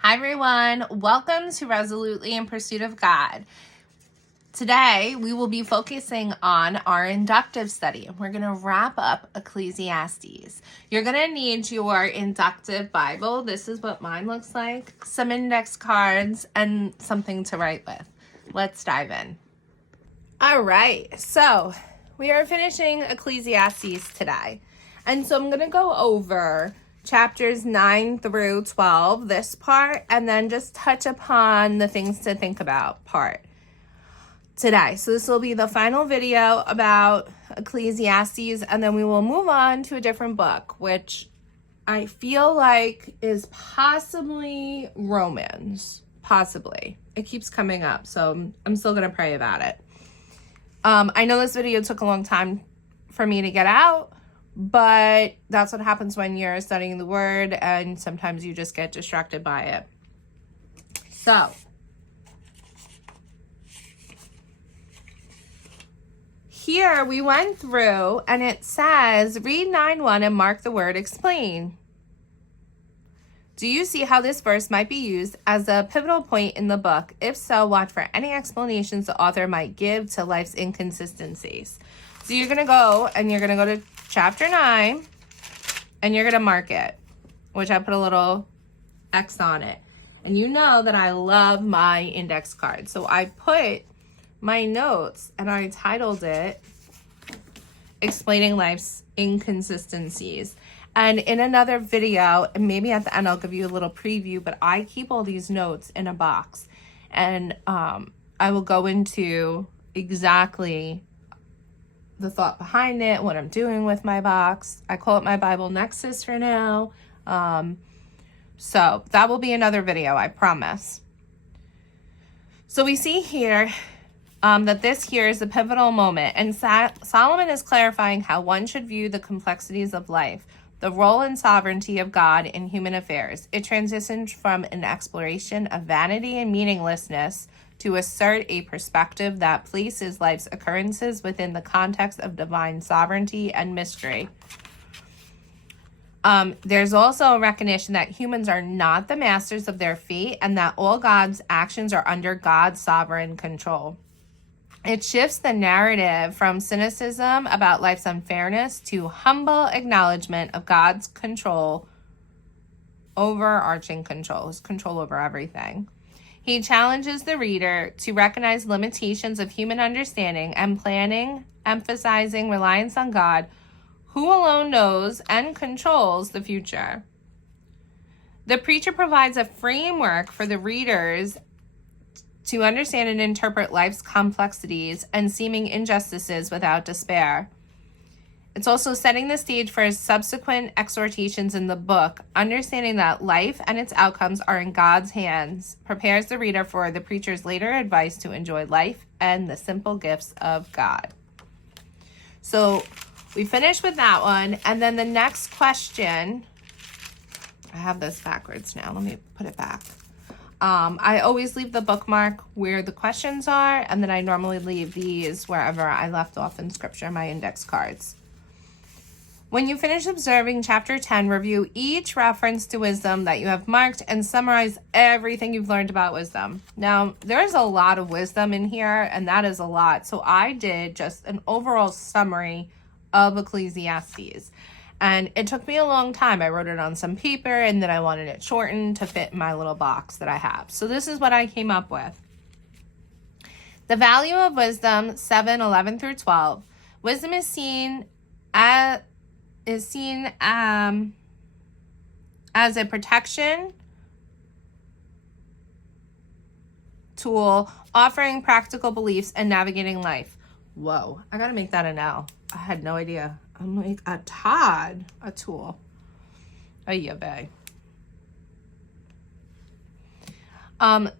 Hi everyone, welcome to Resolutely in Pursuit of God. Today we will be focusing on our inductive study. We're going to wrap up Ecclesiastes. You're going to need your inductive Bible. This is what mine looks like. Some index cards and something to write with. Let's dive in. All right, so we are finishing Ecclesiastes today. And so I'm going to go over chapters 9 through 12, this part, and then just touch upon the things to think about part today. So this will be the final video about Ecclesiastes, and then we will move on to a different book, which I feel like is possibly Romans. Possibly. It keeps coming up, so I'm still going to pray about it. I know this video took a long time for me to get out, but that's what happens when you're studying the word, and sometimes you just get distracted by it. So, here we went through, and it says, read 9:1 and mark the word explain. Do you see how this verse might be used as a pivotal point in the book? If so, watch for any explanations the author might give to life's inconsistencies. So you're going to go, and you're going to go to chapter 9, and you're going to mark it, which I put a little X on it. And you know that I love my index card. So I put my notes, and I titled it, Explaining Life's Inconsistencies. And in another video, and maybe at the end I'll give you a little preview, but I keep all these notes in a box. And I will go into exactly the thought behind it, what I'm doing with my box. I call it my Bible Nexus for now. So that will be another video, I promise. So we see here that this here is a pivotal moment, and Solomon is clarifying how one should view the complexities of life, the role and sovereignty of God in human affairs. It transitions from an exploration of vanity and meaninglessness to assert a perspective that places life's occurrences within the context of divine sovereignty and mystery. There's also a recognition that humans are not the masters of their fate, and that all God's actions are under God's sovereign control. It shifts the narrative from cynicism about life's unfairness to humble acknowledgement of God's control, overarching control, his control over everything. He challenges the reader to recognize limitations of human understanding and planning, emphasizing reliance on God, who alone knows and controls the future. The preacher provides a framework for the readers to understand and interpret life's complexities and seeming injustices without despair. It's also setting the stage for subsequent exhortations in the book. Understanding that life and its outcomes are in God's hands prepares the reader for the preacher's later advice to enjoy life and the simple gifts of God. So we finished with that one, and then the next question, I have this backwards now. Let me put it back. I always leave the bookmark where the questions are, and then I normally leave these wherever I left off in scripture, my index cards. When you finish observing chapter 10, review each reference to wisdom that you have marked and summarize everything you've learned about wisdom. Now, there's a lot of wisdom in here, and that is a lot. So I did just an overall summary of Ecclesiastes. And it took me a long time. I wrote it on some paper, and then I wanted it shortened to fit in my little box that I have. So this is what I came up with. The value of wisdom, 7:11 through 12. Wisdom is seen as a protection tool, offering practical beliefs and navigating life. Whoa, I gotta make that an L. I had no idea. I'm like a tool. Ay-ya-bay.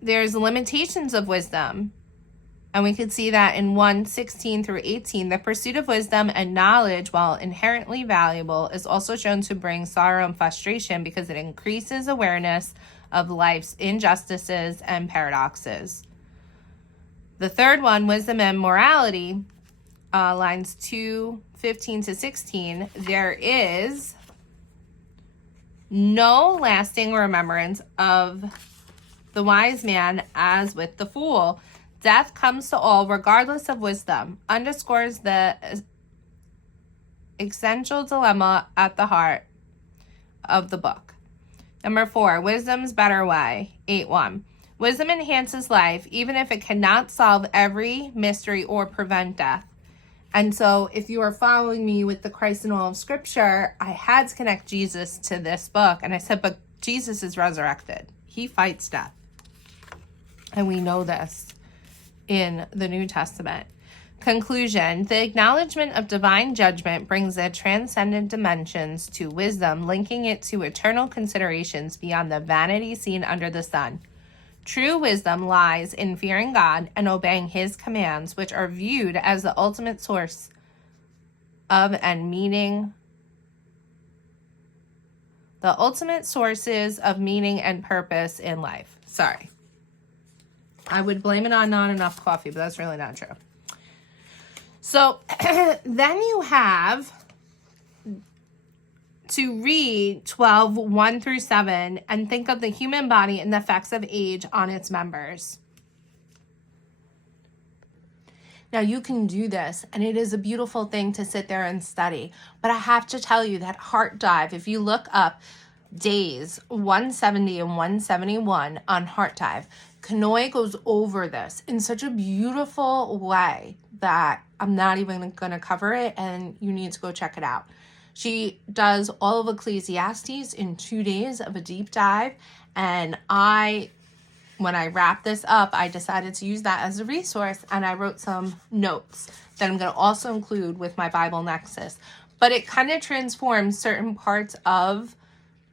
There's limitations of wisdom. And we could see that in 1:16 through 18, the pursuit of wisdom and knowledge, while inherently valuable, is also shown to bring sorrow and frustration because it increases awareness of life's injustices and paradoxes. The third one, wisdom and morality, lines 2:15 to 16, there is no lasting remembrance of the wise man as with the fool. Death comes to all regardless of wisdom. Underscores the essential dilemma at the heart of the book. Number 4, wisdom's better way. 8:1. Wisdom enhances life, even if it cannot solve every mystery or prevent death. And so if you are following me with the Christ in all of Scripture, I had to connect Jesus to this book. And I said, but Jesus is resurrected. He fights death. And we know this in the New Testament. Conclusion. The acknowledgement of divine judgment brings the transcendent dimensions to wisdom, linking it to eternal considerations beyond the vanity seen under the sun. True wisdom lies in fearing God and obeying his commands, which are viewed as the ultimate source of and meaning. The ultimate sources of meaning and purpose in life. Sorry. I would blame it on not enough coffee, but that's really not true. So then you have to read 12:1-7 and think of the human body and the effects of age on its members. Now you can do this, and it is a beautiful thing to sit there and study. But I have to tell you that Heart Dive, if you look up days 170 and 171 on Heart Dive, Kanoe goes over this in such a beautiful way that I'm not even going to cover it, and you need to go check it out. She does all of Ecclesiastes in 2 days of a deep dive, and when I wrap this up, I decided to use that as a resource, and I wrote some notes that I'm going to also include with my Bible Nexus. But it kind of transforms certain parts of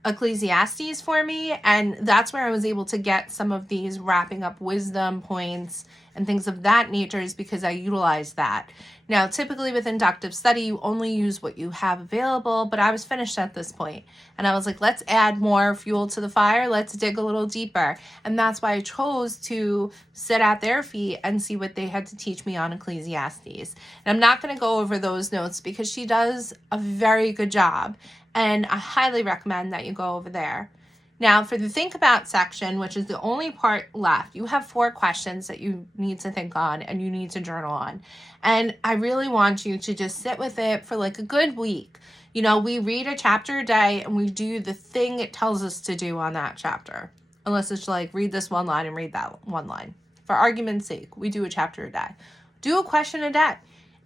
Ecclesiastes for me, and that's where I was able to get some of these wrapping up wisdom points and things of that nature, is because I utilized that. Now, typically with inductive study, you only use what you have available, but I was finished at this point, and I was like, let's add more fuel to the fire. Let's dig a little deeper. And that's why I chose to sit at their feet and see what they had to teach me on Ecclesiastes. And I'm not going to go over those notes because she does a very good job, and I highly recommend that you go over there. Now, for the think about section, which is the only part left, you have 4 questions that you need to think on and you need to journal on. And I really want you to just sit with it for like a good week. You know, we read a chapter a day and we do the thing it tells us to do on that chapter. Unless it's like, read this one line and read that one line. For argument's sake, we do a chapter a day. Do a question a day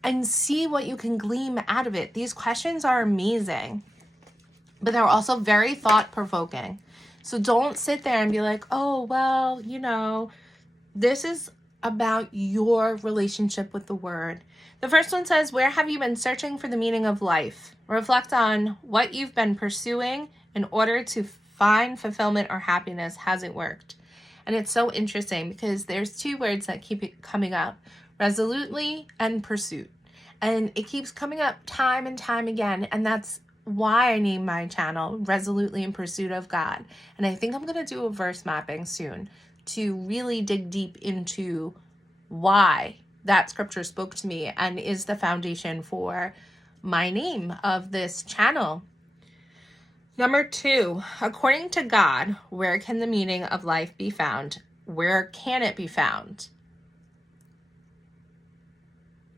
and see what you can glean out of it. These questions are amazing, but they're also very thought-provoking. So don't sit there and be like, oh, well, you know, this is about your relationship with the word. The first one says, where have you been searching for the meaning of life? Reflect on what you've been pursuing in order to find fulfillment or happiness. Has it worked? And it's so interesting because there's 2 words that keep coming up, resolutely and pursuit. And it keeps coming up time and time again. And that's why I named my channel Resolutely in Pursuit of God. And I think I'm going to do a verse mapping soon to really dig deep into why that scripture spoke to me and is the foundation for my name of this channel. Number 2, according to God, where can the meaning of life be found? Where can it be found?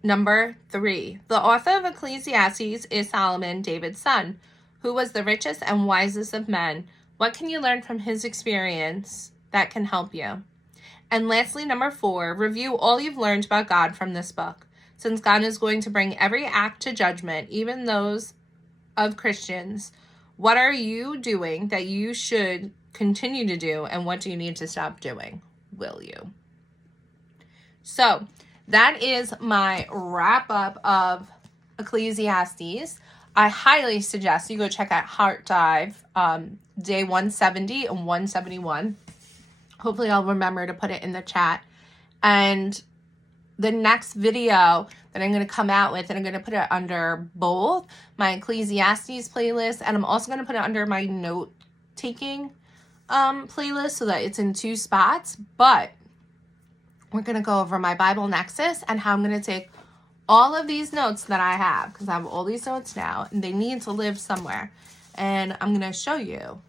Number 3, the author of Ecclesiastes is Solomon, David's son, who was the richest and wisest of men. What can you learn from his experience that can help you? And lastly, number 4, review all you've learned about God from this book. Since God is going to bring every act to judgment, even those of Christians, what are you doing that you should continue to do, and what do you need to stop doing? Will you? So that is my wrap up of Ecclesiastes. I highly suggest you go check out Heart Dive, day 170 and 171. Hopefully I'll remember to put it in the chat. And the next video that I'm going to come out with, and I'm going to put it under both my Ecclesiastes playlist, and I'm also going to put it under my note-taking playlist so that it's in 2 spots. But we're going to go over my Bible Nexus and how I'm going to take all of these notes that I have, because I have all these notes now, and they need to live somewhere. And I'm going to show you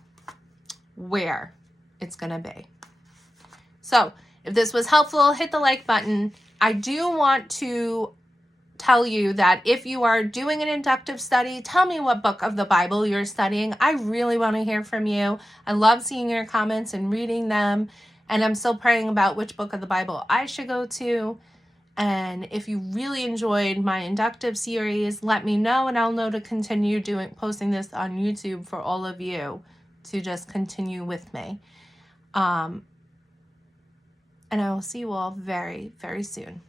where it's going to be. So if this was helpful, hit the like button. I do want to tell you that if you are doing an inductive study, tell me what book of the Bible you're studying. I really want to hear from you. I love seeing your comments and reading them. And I'm still praying about which book of the Bible I should go to. And if you really enjoyed my inductive series, let me know, and I'll know to continue posting this on YouTube for all of you to just continue with me. And I will see you all very, very soon.